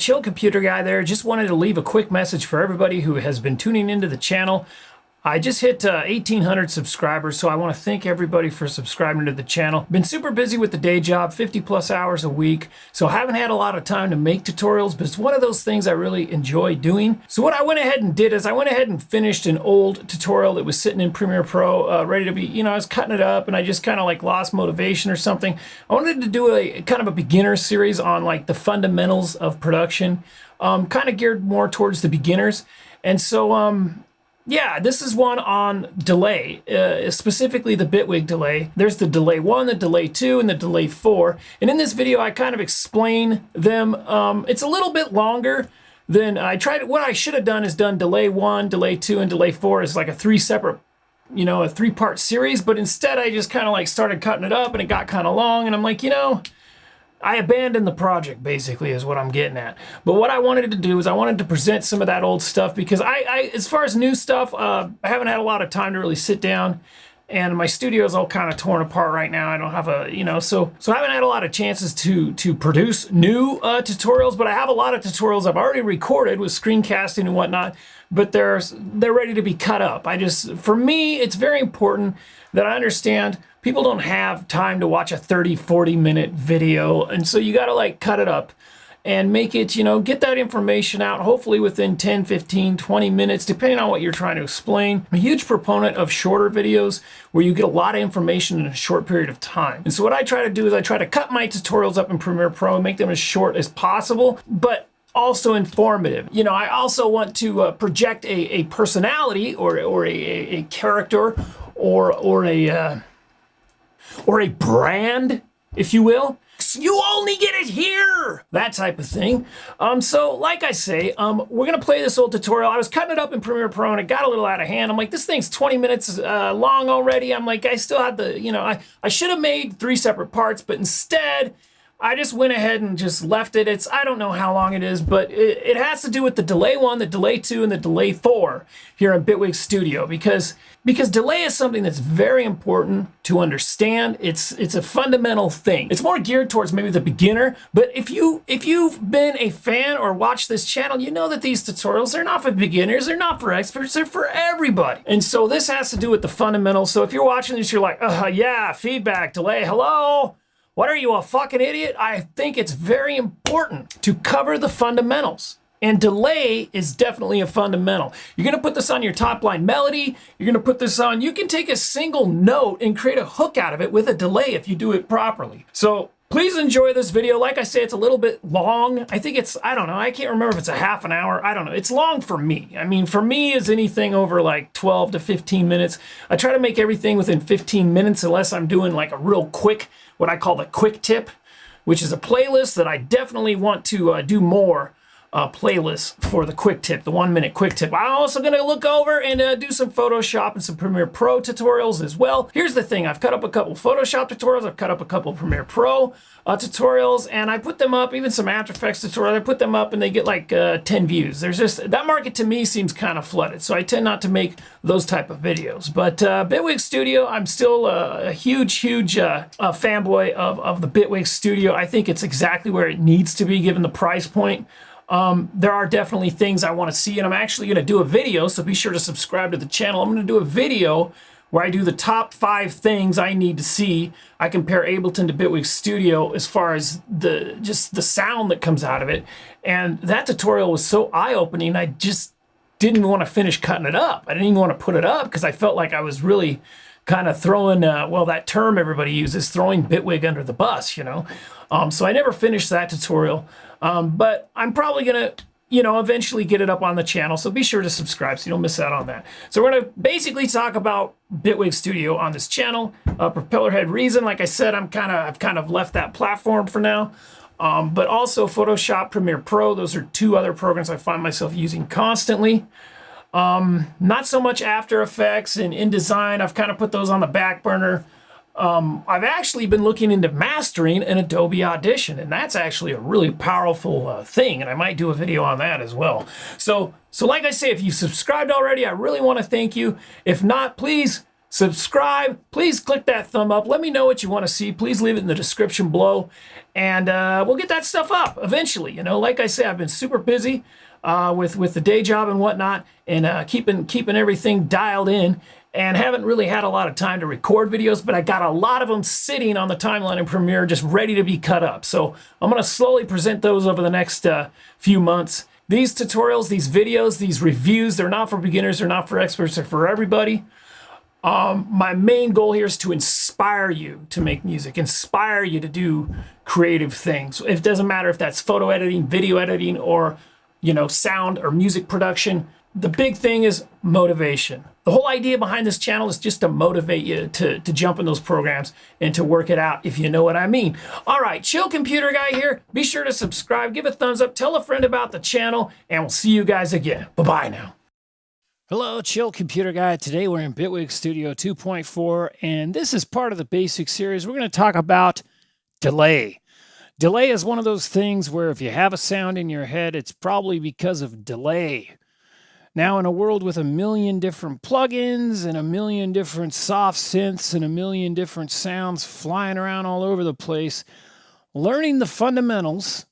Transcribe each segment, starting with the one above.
Chill Computer Guy there. Just wanted to leave a quick message for everybody who has been tuning into the channel. I just hit 1,800 subscribers, so I want to thank everybody for subscribing to the channel. Been super busy with the day job, 50 plus hours a week, so I haven't had a lot of time to make tutorials, but it's one of those things I really enjoy doing. So what I went ahead and did is I went ahead and finished an old tutorial that was sitting in Premiere Pro, ready to be, I was cutting it up and I just kind of like lost motivation or something. I wanted to do a kind of a beginner series on like the fundamentals of production, kind of geared more towards the beginners. And so, yeah, this is one on delay, specifically the Bitwig delay. There's the delay 1, the delay 2, and the delay 4. And in this video, I kind of explain them. It's a little bit longer than I tried. What I should have done is done delay 1, delay 2, and delay 4 as like a a 3-part series. But instead, I just kind of like started cutting it up and it got kind of long. And I'm like, I abandoned the project, basically, is what I'm getting at. But what I wanted to do is I wanted to present some of that old stuff because as far as new stuff, I haven't had a lot of time to really sit down, and my studio is all kind of torn apart right now. I don't have so I haven't had a lot of chances to produce new tutorials, but I have a lot of tutorials I've already recorded with screencasting and whatnot, but they're ready to be cut up. For me, it's very important that I understand people don't have time to watch a 30-40 minute video, and so you got to like cut it up and make it, get that information out hopefully within 10, 15, 20 minutes, depending on what you're trying to explain. I'm a huge proponent of shorter videos where you get a lot of information in a short period of time. And so what I try to do is I try to cut my tutorials up in Premiere Pro and make them as short as possible, but also informative. I also want to project a personality or a character or a brand, if you will. You only get it here! That type of thing. So like I say, we're gonna play this old tutorial. I was cutting it up in Premiere Pro and it got a little out of hand. I'm like, this thing's 20 minutes long already. I'm like, I still have the, I should have made 3 separate parts, but instead, I just went ahead and just left it. I don't know how long it is, but it has to do with the delay 1, the delay 2, and the delay 4 here in Bitwig Studio because delay is something that's very important to understand. It's a fundamental thing. It's more geared towards maybe the beginner, but if you've been a fan or watched this channel, you know that these tutorials, they're not for beginners, they're not for experts, they're for everybody. And so this has to do with the fundamentals. So if you're watching this, you're like, yeah, feedback, delay, hello? What are you, a fucking idiot? I think it's very important to cover the fundamentals. And delay is definitely a fundamental. You're gonna put this on your top line melody. You're gonna put this on, you can take a single note and create a hook out of it with a delay if you do it properly. So please enjoy this video. Like I say, it's a little bit long. I think I don't know, I can't remember if it's a half an hour. I don't know, it's long for me. I mean, for me, is anything over like 12 to 15 minutes. I try to make everything within 15 minutes unless I'm doing like a real quick, what I call the quick tip, which is a playlist that I definitely want to do more playlists for the quick tip, the 1-minute quick tip. I'm also gonna look over and do some Photoshop and some Premiere Pro tutorials as well. Here's the thing, I've cut up a couple Photoshop tutorials, I've cut up a couple Premiere Pro tutorials, and I put them up, even some After Effects tutorials, I put them up and they get like 10 views. There's just, that market to me seems kind of flooded, so I tend not to make those type of videos. But Bitwig Studio, I'm still a huge fanboy of the Bitwig Studio. I think it's exactly where it needs to be given the price point. There are definitely things I want to see, and I'm actually going to do a video, so be sure to subscribe to the channel. I'm going to do a video where I do the top 5 things I need to see. I compare Ableton to Bitwig Studio as far as just the sound that comes out of it. And that tutorial was so eye-opening, I just didn't want to finish cutting it up. I didn't even want to put it up because I felt like I was really kind of throwing, well, that term everybody uses, throwing Bitwig under the bus, So I never finished that tutorial. But I'm probably gonna, eventually get it up on the channel, so be sure to subscribe so you don't miss out on that. So we're gonna basically talk about Bitwig Studio on this channel. Propellerhead Reason, like I said, I've kind of left that platform for now. But also Photoshop, Premiere Pro, those are 2 other programs I find myself using constantly. Not so much After Effects and InDesign, I've kind of put those on the back burner. I've actually been looking into mastering in Adobe Audition, and that's actually a really powerful thing, and I might do a video on that as well. So like I say, if you've subscribed already, I really want to thank you. If not, please subscribe. Please click that thumb up. Let me know what you want to see. Please leave it in the description below, and we'll get that stuff up eventually. You know, like I say, I've been super busy with the day job and whatnot, and keeping everything dialed in, and haven't really had a lot of time to record videos, but I got a lot of them sitting on the timeline in Premiere just ready to be cut up. So I'm going to slowly present those over the next few months. These tutorials, these videos, these reviews, they're not for beginners, they're not for experts, they're for everybody. My main goal here is to inspire you to make music, inspire you to do creative things. It doesn't matter if that's photo editing, video editing, or, you know, sound or music production. The big thing is motivation. The whole idea behind this channel is just to motivate you to jump in those programs and to work it out, if you know what I mean. All right, Chill Computer Guy here. Be sure to subscribe, give a thumbs up, tell a friend about the channel, and we'll see you guys again. Bye-bye now. Hello, Chill Computer Guy. Today we're in Bitwig Studio 2.4, and this is part of the basic series. We're going to talk about delay. Delay is one of those things where if you have a sound in your head, it's probably because of delay. Now, in a world with a million different plugins and a million different soft synths and a million different sounds flying around all over the place, learning the fundamentals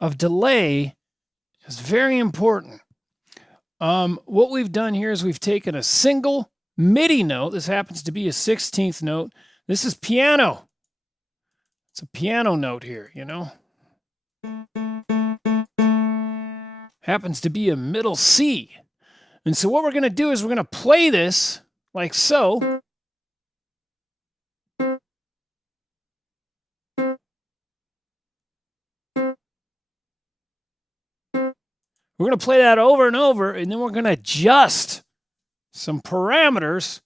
of delay is very important. What we've done here is we've taken a single MIDI note. This happens to be a 16th note. This is piano. It's a piano note here, you know. Happens to be a middle C. And so what we're going to do is we're going to play this like so. We're going to play that over and over, and then we're going to adjust some parameters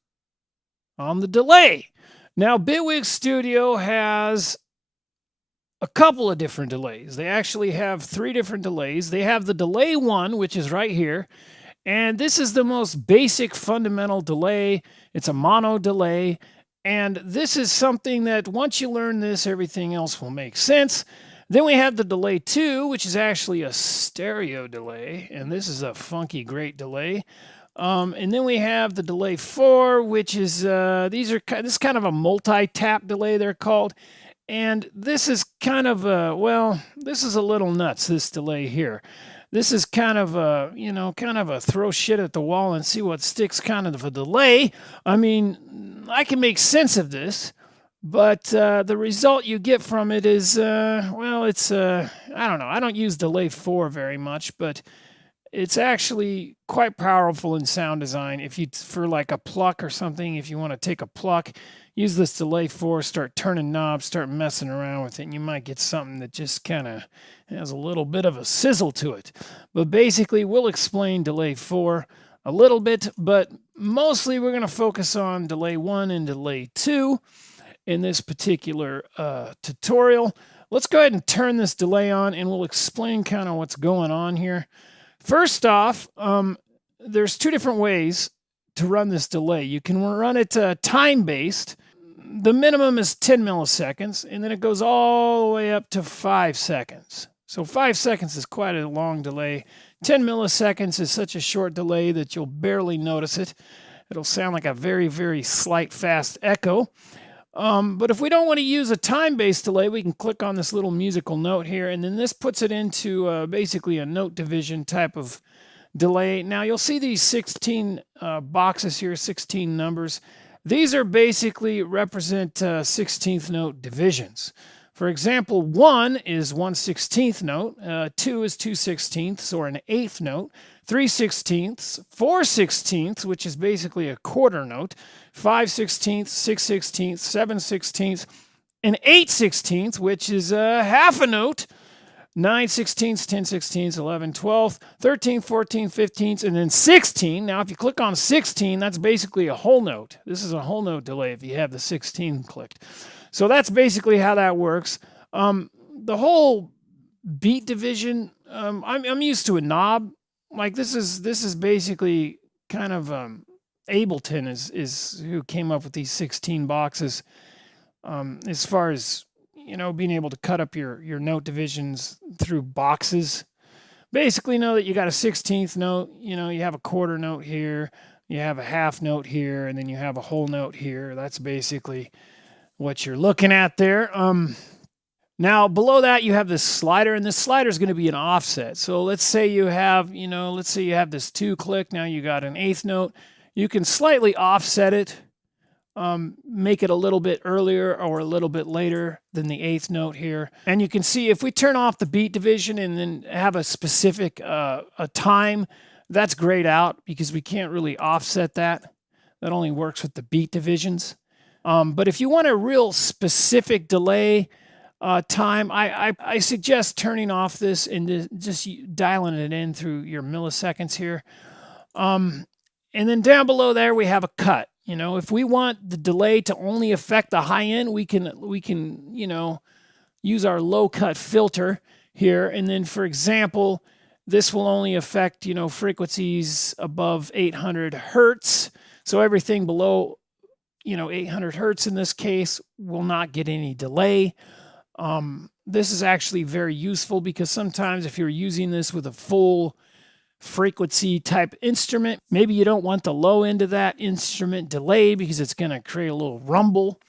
on the delay. Now, Bitwig Studio has a couple of different delays. They actually have 3 different delays. They have the delay 1, which is right here, and this is the most basic fundamental delay. It's a mono delay, and this is something that once you learn this, everything else will make sense. Then we have the delay 2, which is actually a stereo delay, and this is a funky, great delay. And then we have the delay 4, which is this is kind of a multi-tap delay, they're called. And this is kind of a, well, this is a little nuts, this delay here. This is kind of a, you know, kind of a throw shit at the wall and see what sticks kind of a delay. I mean, I can make sense of this, but the result you get from it is, well, it's, I don't know. I don't use delay 4 very much, but it's actually quite powerful in sound design. If you, for like a pluck or something, if you want to take a pluck, use this delay 4, start turning knobs, start messing around with it, and you might get something that just kind of has a little bit of a sizzle to it. But basically, we'll explain delay 4 a little bit, but mostly we're going to focus on delay 1 and delay 2 in this particular tutorial. Let's go ahead and turn this delay on, and we'll explain kind of what's going on here. First off, there's 2 different ways to run this delay. You can run it time-based. The minimum is 10 milliseconds, and then it goes all the way up to 5 seconds. So 5 seconds is quite a long delay. 10 milliseconds is such a short delay that you'll barely notice it. It'll sound like a very, very slight, fast echo. But if we don't want to use a time-based delay, we can click on this little musical note here, and then this puts it into basically a note division type of delay. Now you'll see these 16 boxes here, 16 numbers. These are basically represent 16th note divisions. For example, 1 is 1/16th note, 2 is 2/16ths or an 8th note, 3/16ths, 4/16ths, which is basically a quarter note, 5/16ths, 6/16ths, 7/16ths, and 8/16ths, which is a half a note, 9/16ths, 10/16ths, 11, 12, 13, 14, 15, and then 16. Now, if you click on 16, that's basically a whole note. This is a whole note delay if you have the 16 clicked. So that's basically how that works. The whole beat division, I'm used to a knob. Like this is basically kind of Ableton is who came up with these 16 boxes. As far as, you know, being able to cut up your note divisions through boxes. Basically know that you got a 16th note, you know, you have a quarter note here, You have a half note here, and then you have a whole note here. That's basically what you're looking at there. Now below that you have this slider, and this slider is going to be an offset. So let's say you have, let's say you have this 2 click. Now you got an eighth note. You can slightly offset it, make it a little bit earlier or a little bit later than the eighth note here. And you can see if we turn off the beat division and then have a specific a time, that's grayed out because we can't really offset that. That only works with the beat divisions. But if you want a real specific delay time, I suggest turning off this and just dialing it in through your milliseconds here. And then down below there we have a cut. If we want the delay to only affect the high end, we can use our low cut filter here. And then, for example, this will only affect, frequencies above 800 hertz. So everything below, 800 hertz in this case will not get any delay. This is actually very useful because sometimes if you're using this with a full frequency type instrument, maybe you don't want the low end of that instrument delay because it's going to create a little rumble,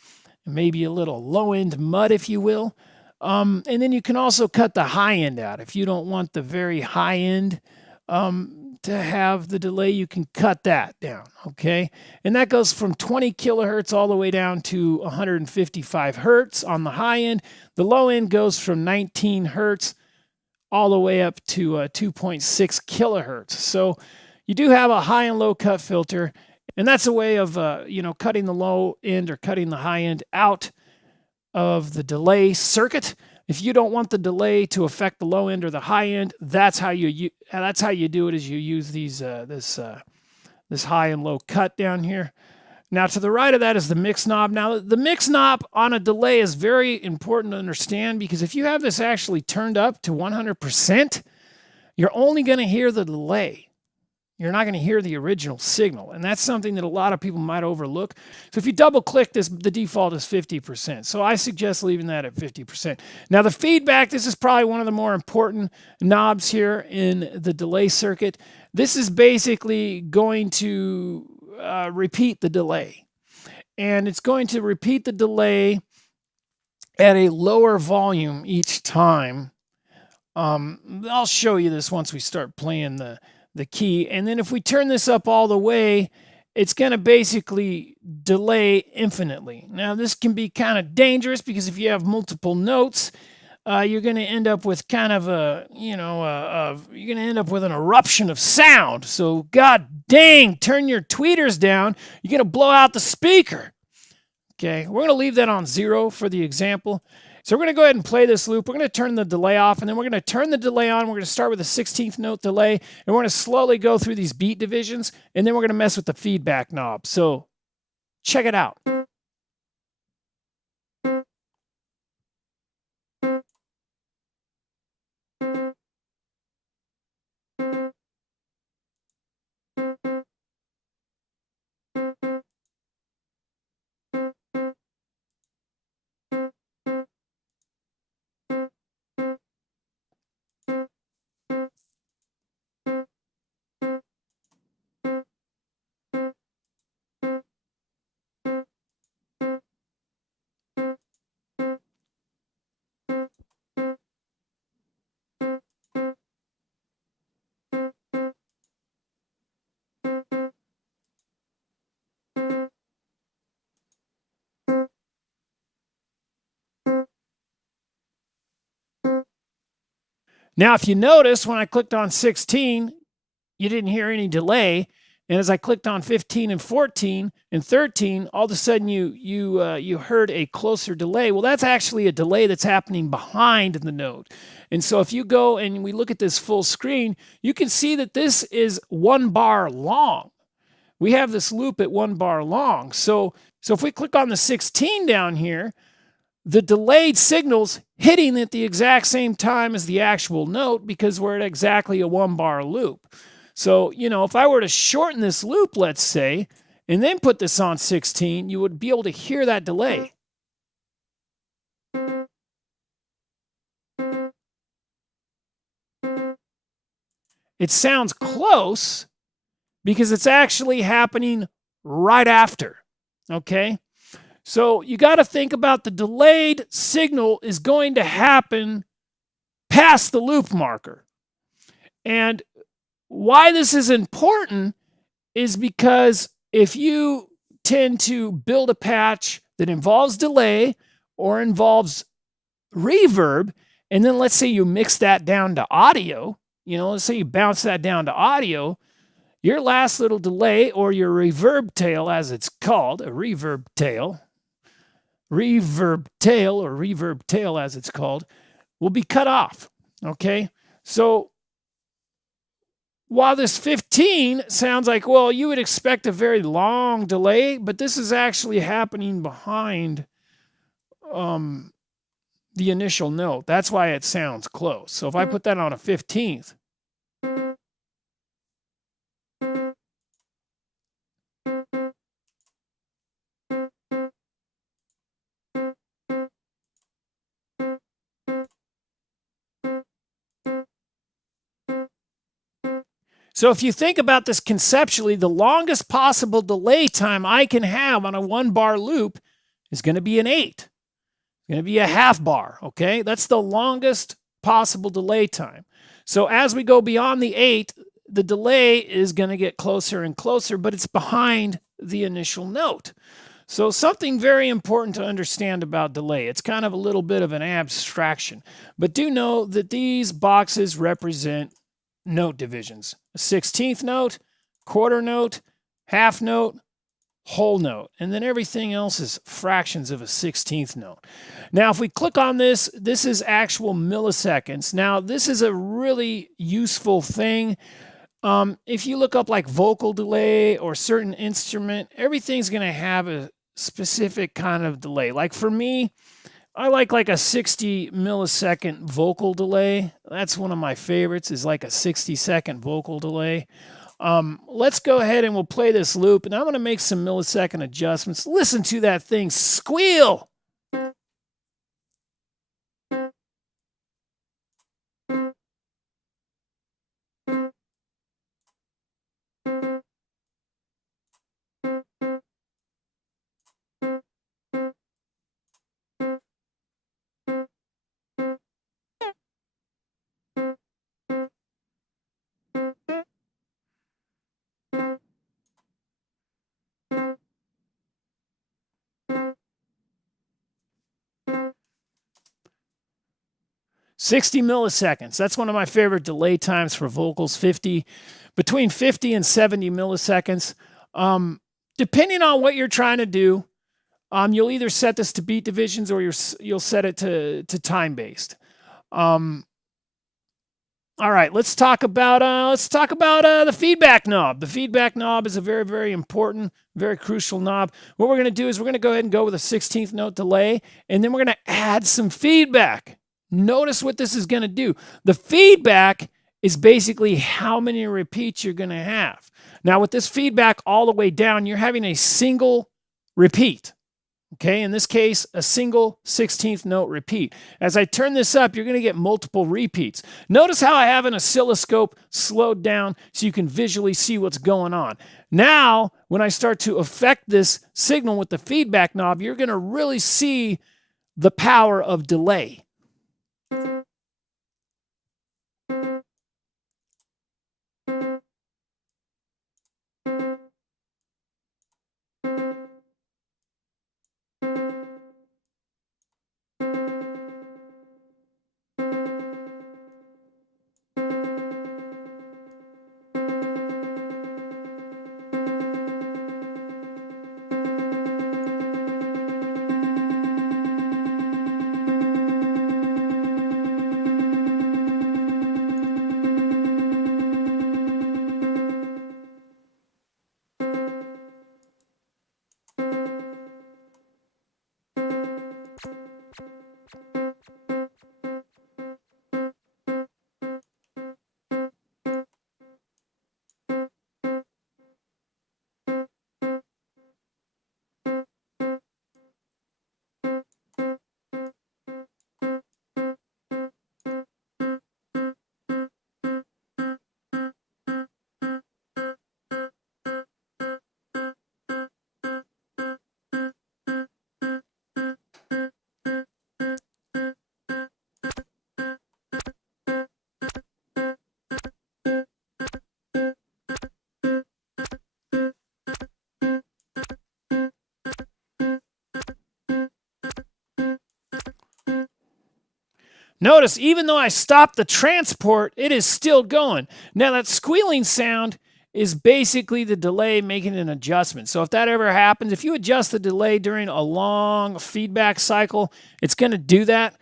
maybe a little low end mud, if you will. And then you can also cut the high end out. If you don't want the very high end to have the delay, you can cut that down, okay? And that goes from 20 kilohertz all the way down to 155 hertz on the high end. The low end goes from 19 hertz all the way up to 2.6 kilohertz. So you do have a high and low cut filter, and that's a way of cutting the low end or cutting the high end out of the delay circuit. If you don't want the delay to affect the low end or the high end, that's how you do it. Is you use these this high and low cut down here. Now to the right of that is the mix knob. Now the mix knob on a delay is very important to understand because if you have this actually turned up to 100%, you're only going to hear the delay. You're not going to hear the original signal. And that's something that a lot of people might overlook. So if you double click this, the default is 50%. So I suggest leaving that at 50%. Now the feedback, this is probably one of the more important knobs here in the delay circuit. This is basically going to repeat the delay. And it's going to repeat the delay at a lower volume each time. I'll show you this once we start playing the key. And then if we turn this up all the way, it's going to basically delay infinitely. Now this can be kind of dangerous because if you have multiple notes, you're going to end up with kind of you're going to end up with an eruption of sound. So god dang, turn your tweeters down. You're going to blow out the speaker. Okay, we're going to leave that on 0 for the example. So we're going to go ahead and play this loop. We're going to turn the delay off, and then we're going to turn the delay on. We're going to start with a 16th note delay, and we're going to slowly go through these beat divisions, and then we're going to mess with the feedback knob. So check it out. Now, if you notice, when I clicked on 16, you didn't hear any delay. And as I clicked on 15 and 14 and 13, all of a sudden you heard a closer delay. Well, that's actually a delay that's happening behind the note. And so if you go and we look at this full screen, you can see that this is 1 bar long. We have this loop at 1 bar long. So if we click on the 16 down here, the delayed signal's hitting at the exact same time as the actual note because we're at exactly a 1 bar loop. So, if I were to shorten this loop, let's say, and then put this on 16, you would be able to hear that delay. It sounds close, because it's actually happening right after, okay? So you got to think about the delayed signal is going to happen past the loop marker. And why this is important is because if you tend to build a patch that involves delay or involves reverb, and then let's say you mix that down to audio, let's say you bounce that down to audio, your last little delay or your reverb tail, as it's called, a reverb tail or reverb tail as it's called, will be cut off, okay? So while this 15 sounds like, well, you would expect a very long delay, but this is actually happening behind the initial note. That's why it sounds close. So if I put that on a 15th, so if you think about this conceptually, the longest possible delay time I can have on a 1-bar loop is going to be an 8. It's going to be a half bar, okay? That's the longest possible delay time. So as we go beyond the 8, the delay is going to get closer and closer, but it's behind the initial note. So something very important to understand about delay. It's kind of a little bit of an abstraction, but do know that these boxes represent note divisions: a 16th note, quarter note, half note, whole note, and then everything else is fractions of a 16th note. Now, if we click on this, this is actual milliseconds. Now, this is a really useful thing. If you look up like vocal delay or certain instrument, everything's going to have a specific kind of delay. Like for me, I like a 60 millisecond vocal delay. That's one of my favorites, is like a 60-second vocal delay. Let's go ahead and we'll play this loop, and I'm going to make some millisecond adjustments. Listen to that thing squeal. "60 milliseconds. That's one of my favorite delay times for vocals. Between 50 and 70 milliseconds. Depending on what you're trying to do, you'll either set this to beat divisions or you'll set it to time-based. All right, let's talk about the feedback knob. The feedback knob is a very, very important, very crucial knob. What we're going to do is we're going to go ahead and go with a 16th note delay, and then we're going to add some feedback. Notice what this is going to do. The feedback is basically how many repeats you're going to have. Now, with this feedback all the way down, you're having a single repeat. Okay, in this case, a single 16th note repeat. As I turn this up, you're going to get multiple repeats. Notice how I have an oscilloscope slowed down so you can visually see what's going on. Now, when I start to affect this signal with the feedback knob, you're going to really see the power of delay. Notice, even though I stopped the transport, it is still going. Now, that squealing sound is basically the delay making an adjustment. So if that ever happens, if you adjust the delay during a long feedback cycle, it's going to do that.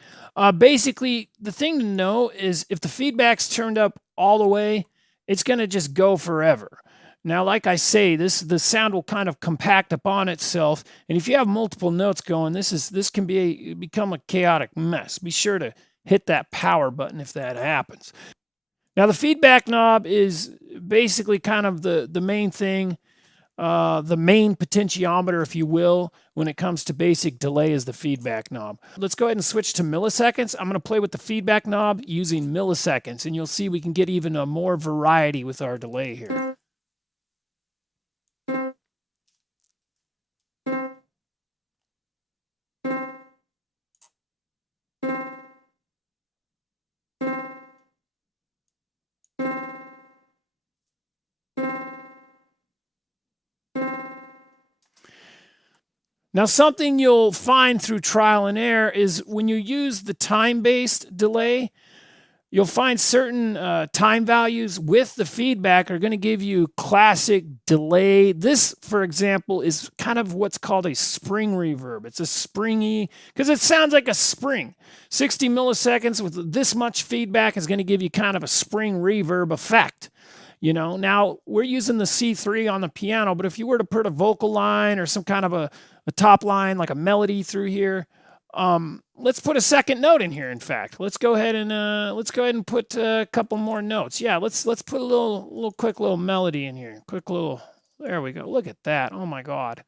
Basically, the thing to know is if the feedback's turned up all the way, it's going to just go forever. Now, like I say, the sound will kind of compact upon itself, and if you have multiple notes going, this can become a chaotic mess. Be sure to hit that power button if that happens. Now, the feedback knob is basically kind of the main thing, the main potentiometer, if you will, when it comes to basic delay is the feedback knob. Let's go ahead and switch to milliseconds. I'm going to play with the feedback knob using milliseconds, and you'll see we can get even more variety with our delay here. Now, something you'll find through trial and error is when you use the time-based delay, you'll find certain time values with the feedback are going to give you classic delay. This, for example, is kind of what's called a spring reverb. It's a springy, because it sounds like a spring. 60 milliseconds with this much feedback is going to give you kind of a spring reverb effect. You know, now we're using the C3 on the piano, but if you were to put a vocal line or some kind of a top line, like a melody through here, let's put a second note in here. In fact, let's go ahead and put a couple more notes. Yeah, let's put a quick little melody in here. There we go. Look at that. Oh my God.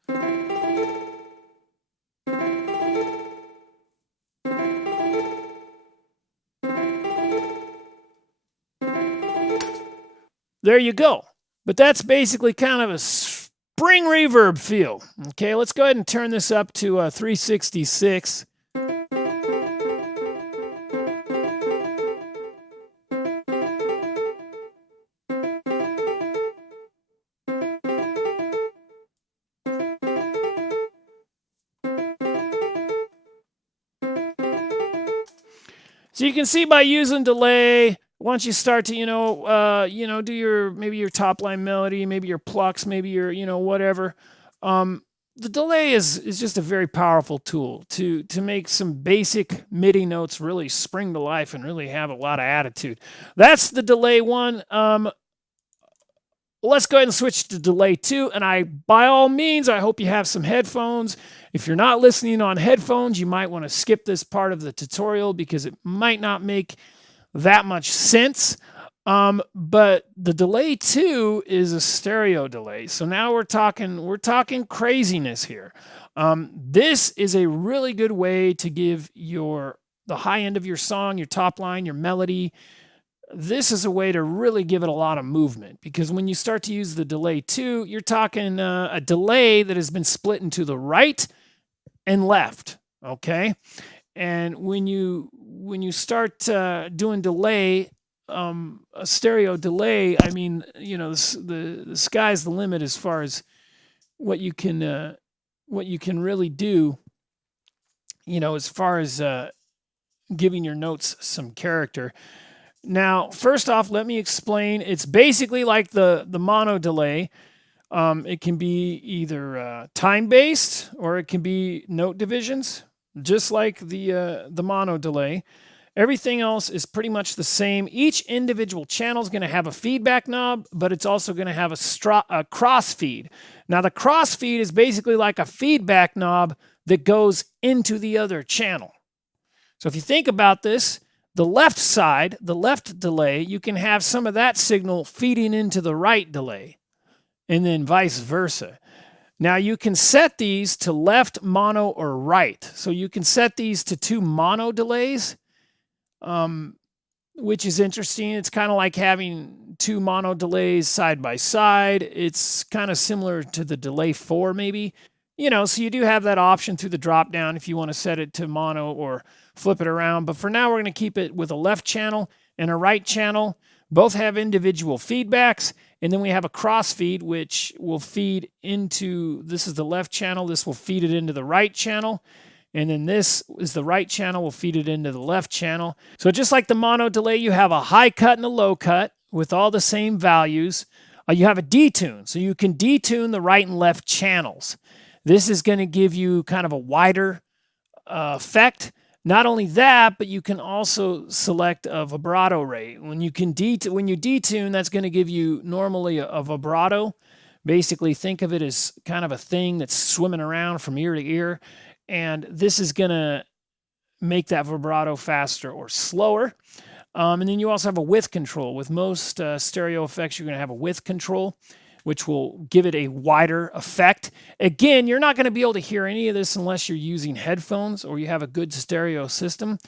There you go. But that's basically kind of a spring reverb feel. Okay, let's go ahead and turn this up to 366. So you can see by using delay, once you start to, do maybe your top line melody, maybe your plucks, maybe your, whatever. The delay is just a very powerful tool to make some basic MIDI notes really spring to life and really have a lot of attitude. That's the delay one. Let's go ahead and switch to delay 2. And by all means, I hope you have some headphones. If you're not listening on headphones, you might want to skip this part of the tutorial because it might not make that much sense. But the delay 2 is a stereo delay. So now we're talking craziness here. This is a really good way to give the high end of your song, your top line, your melody. This is a way to really give it a lot of movement, because when you start to use the delay 2, you're talking a delay that has been split into the right and left. Okay. And when you start doing delay, a stereo delay, I mean, the sky's the limit as far as what you can really do, as far as giving your notes some character. Now, first off, let me explain. It's basically like the mono delay. It can be either time-based or it can be note divisions, just like the mono delay. Everything else is pretty much the same. Each individual channel is going to have a feedback knob, but it's also going to have a crossfeed. Now, the crossfeed is basically like a feedback knob that goes into the other channel. So if you think about this, the left side, the left delay, you can have some of that signal feeding into the right delay, and then vice versa. Now, you can set these to left, mono, or right. So you can set these to 2 mono delays, which is interesting. It's kind of like having 2 mono delays side by side. It's kind of similar to the delay 4 maybe. So you do have that option through the drop down if you want to set it to mono or flip it around. But for now, we're going to keep it with a left channel and a right channel. Both have individual feedbacks. And then we have a crossfeed, which will feed into, this is the left channel. This will feed it into the right channel. And then this is the right channel. We'll feed it into the left channel. So just like the mono delay, you have a high cut and a low cut with all the same values. You have a detune, so you can detune the right and left channels. This is going to give you kind of a wider effect. Not only that, but you can also select a vibrato rate. When you detune, that's going to give you normally a vibrato. Basically, think of it as kind of a thing that's swimming around from ear to ear. And this is going to make that vibrato faster or slower. And then you also have a width control. With most stereo effects, you're going to have a width control, which will give it a wider effect. Again, you're not going to be able to hear any of this unless you're using headphones or you have a good stereo system.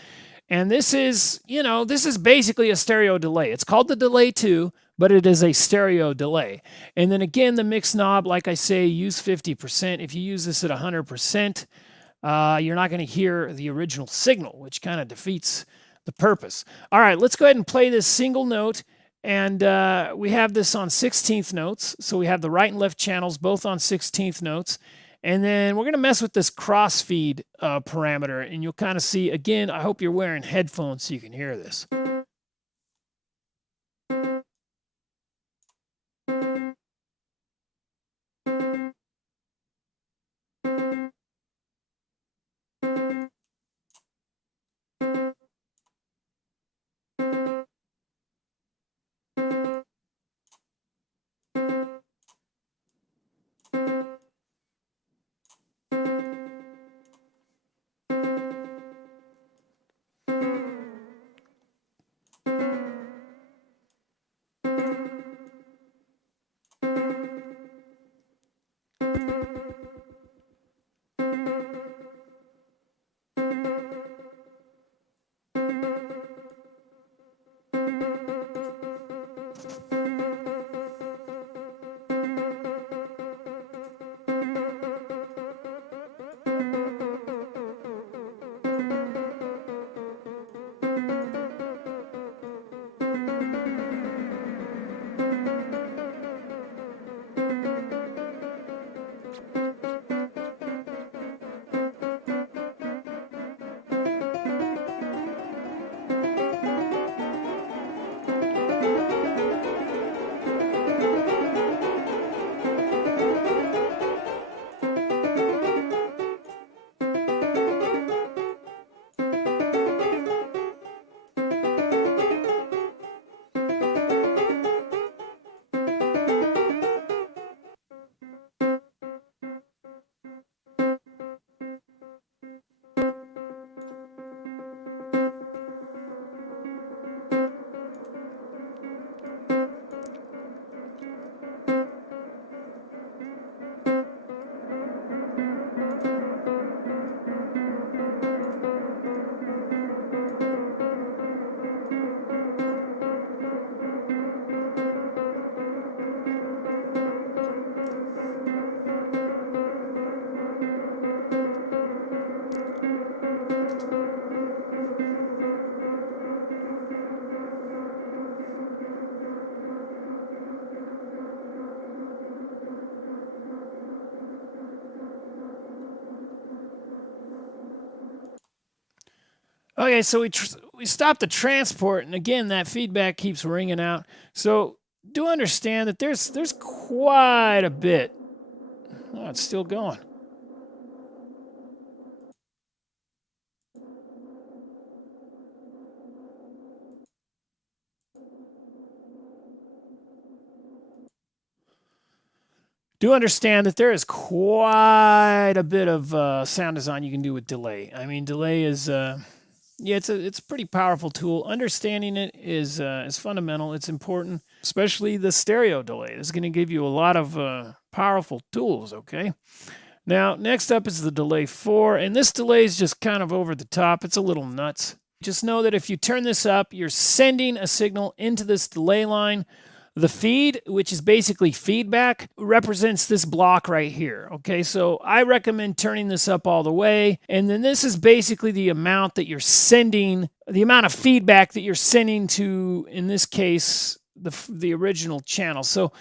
And this is, this is basically a stereo delay. It's called the Delay 2, but it is a stereo delay. And then again, the mix knob, like I say, use 50%. If you use this at 100%, you're not going to hear the original signal, which kind of defeats the purpose. All right, let's go ahead and play this single note. And we have this on 16th notes. So we have the right and left channels both on 16th notes. And then we're going to mess with this crossfeed parameter. And you'll kind of see, again, I hope you're wearing headphones so you can hear this. Okay, so we stopped the transport, and again, that feedback keeps ringing out. So do understand that there's quite a bit. Oh, it's still going. Do understand that there is quite a bit of sound design you can do with delay. I mean, delay is yeah, it's a pretty powerful tool. Understanding it is fundamental. It's important, especially the stereo delay. It's going to give you a lot of powerful tools. Okay. Now, next up is the delay 4, and this delay is just kind of over the top. It's a little nuts. Just know that if you turn this up, you're sending a signal into this delay line. The feed, which is basically feedback, represents this block right here. Okay, so I recommend turning this up all the way. And then this is basically the amount that you're sending, the amount of feedback that you're sending to, in this case, the original channel. So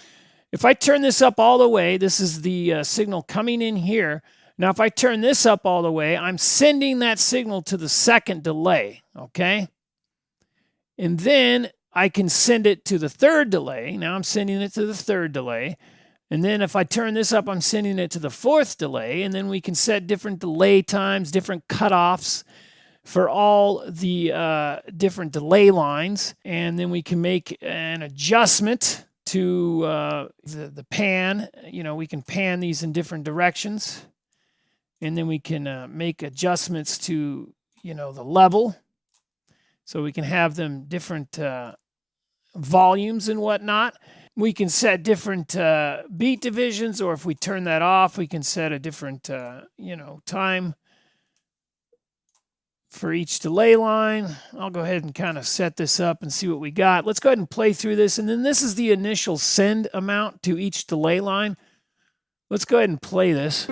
if I turn this up all the way, this is the signal coming in here. Now, if I turn this up all the way, I'm sending that signal to the second delay, okay? And then I can send it to the third delay. Now I'm sending it to the third delay. And then if I turn this up, I'm sending it to the fourth delay. And then we can set different delay times, different cutoffs for all the different delay lines. And then we can make an adjustment to the pan. You know, we can pan these in different directions. And then we can make adjustments to, you know, the level. So we can have them different volumes and whatnot. We can set different beat divisions, or if we turn that off, we can set a different, you know, time for each delay line. I'll go ahead and kind of set this up and see what we got. Let's go ahead and play through this. And then this is the initial send amount to each delay line. Let's go ahead and play this.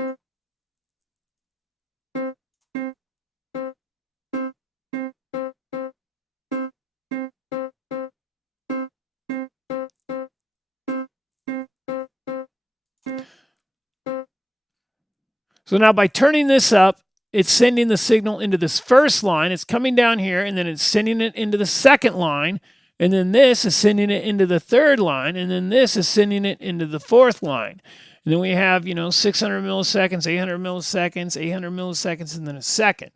So now by turning this up, it's sending the signal into this first line. It's coming down here, and then it's sending it into the second line. And then this is sending it into the third line. And then this is sending it into the fourth line. And then we have, you know, 600 milliseconds, 800 milliseconds, 800 milliseconds, and then a second.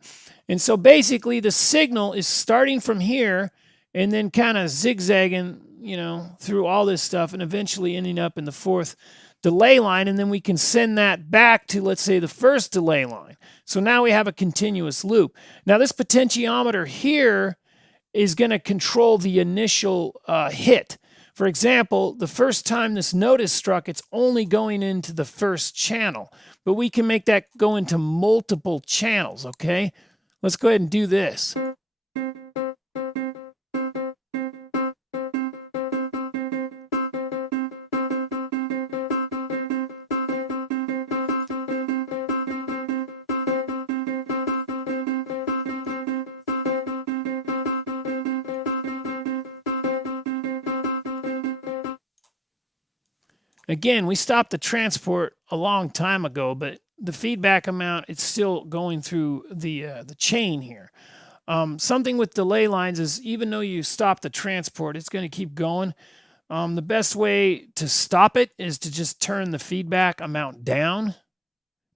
And so basically the signal is starting from here and then kind of zigzagging, you know, through all this stuff and eventually ending up in the fourth delay line, and then we can send that back to, let's say, the first delay line. So now we have a continuous loop. Now this potentiometer here is going to control the initial hit. For example, the first time this note is struck, it's only going into the first channel, but we can make that go into multiple channels, okay? Let's go ahead and do this. Again, we stopped the transport a long time ago, but the feedback amount, it's still going through the chain here. Something with delay lines is even though you stop the transport, it's going to keep going. The best way to stop it is to just turn the feedback amount down.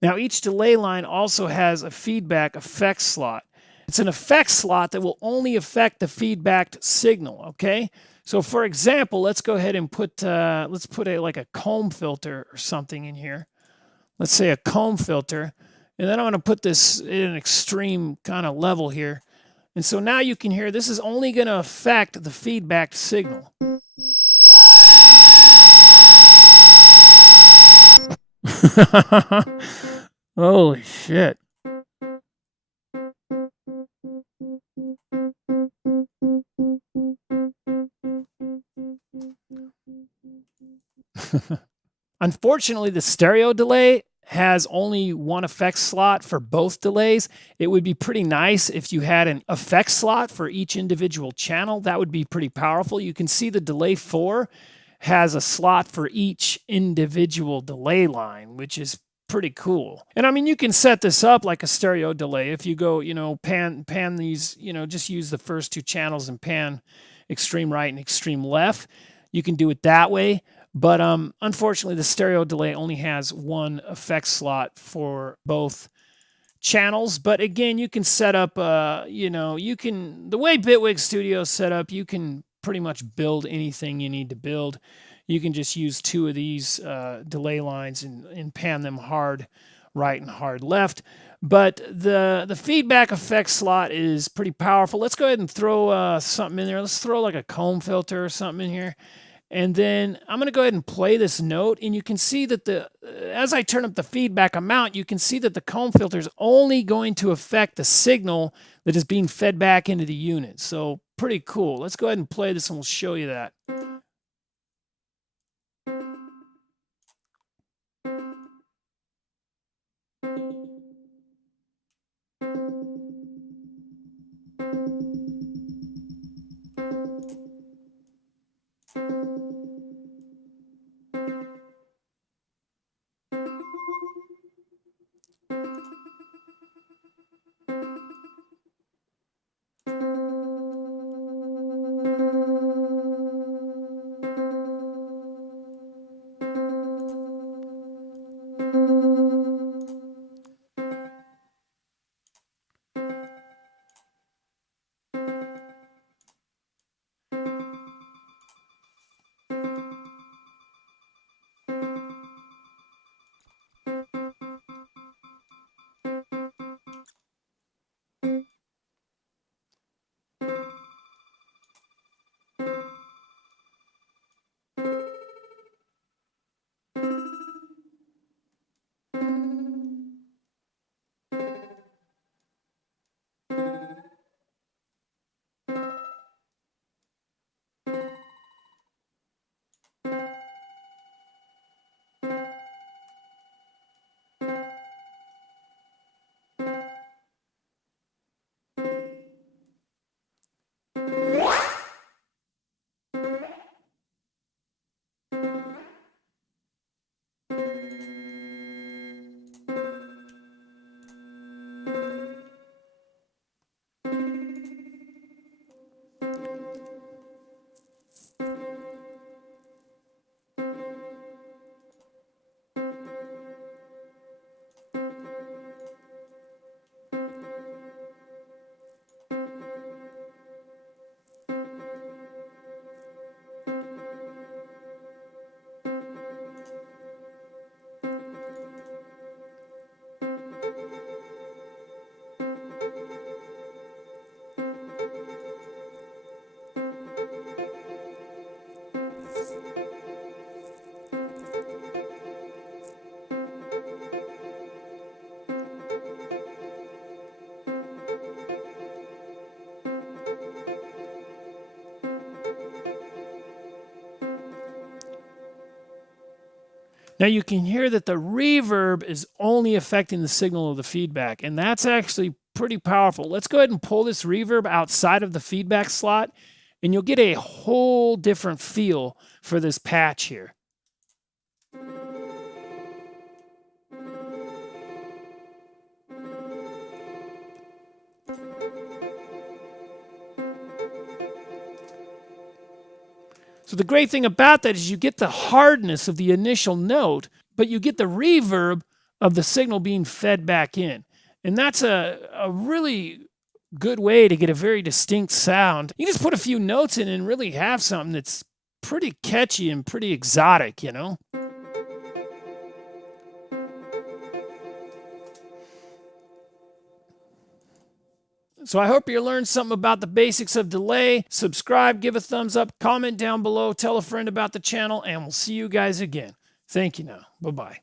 Now, each delay line also has a feedback effect slot. It's an effect slot that will only affect the feedbacked signal, okay? So for example, let's go ahead and put, let's put like a comb filter or something in here. Let's say a comb filter. And then I'm going to put this in an extreme kind of level here. And so now you can hear this is only going to affect the feedbacked signal. Holy shit. Unfortunately, the stereo delay has only one effect slot for both delays. It would be pretty nice if you had an effect slot for each individual channel. That would be pretty powerful. You can see the delay 4 has a slot for each individual delay line, which is pretty cool. And I mean, you can set this up like a stereo delay. If you go, you know, pan these, you know, just use the first 2 channels and pan extreme right and extreme left. You can do it that way. But unfortunately, the stereo delay only has one effect slot for both channels. But again, you can set up, you know, you can, the way Bitwig Studio is set up, you can pretty much build anything you need to build. You can just use 2 of these delay lines and pan them hard right and hard left. But the feedback effect slot is pretty powerful. Let's go ahead and throw something in there. Let's throw like a comb filter or something in here. And then I'm going to go ahead and play this note, and you can see that as I turn up the feedback amount, you can see that the comb filter is only going to affect the signal that is being fed back into the unit. So pretty cool. Let's go ahead and play this, and we'll show you that. Now you can hear that the reverb is only affecting the signal of the feedback, and that's actually pretty powerful. Let's go ahead and pull this reverb outside of the feedback slot, and you'll get a whole different feel for this patch here. So the great thing about that is you get the hardness of the initial note, but you get the reverb of the signal being fed back in. And that's a really good way to get a very distinct sound. You just put a few notes in and really have something that's pretty catchy and pretty exotic, you know? So I hope you learned something about the basics of delay. Subscribe, give a thumbs up, comment down below, tell a friend about the channel, and we'll see you guys again. Thank you now. Bye-bye.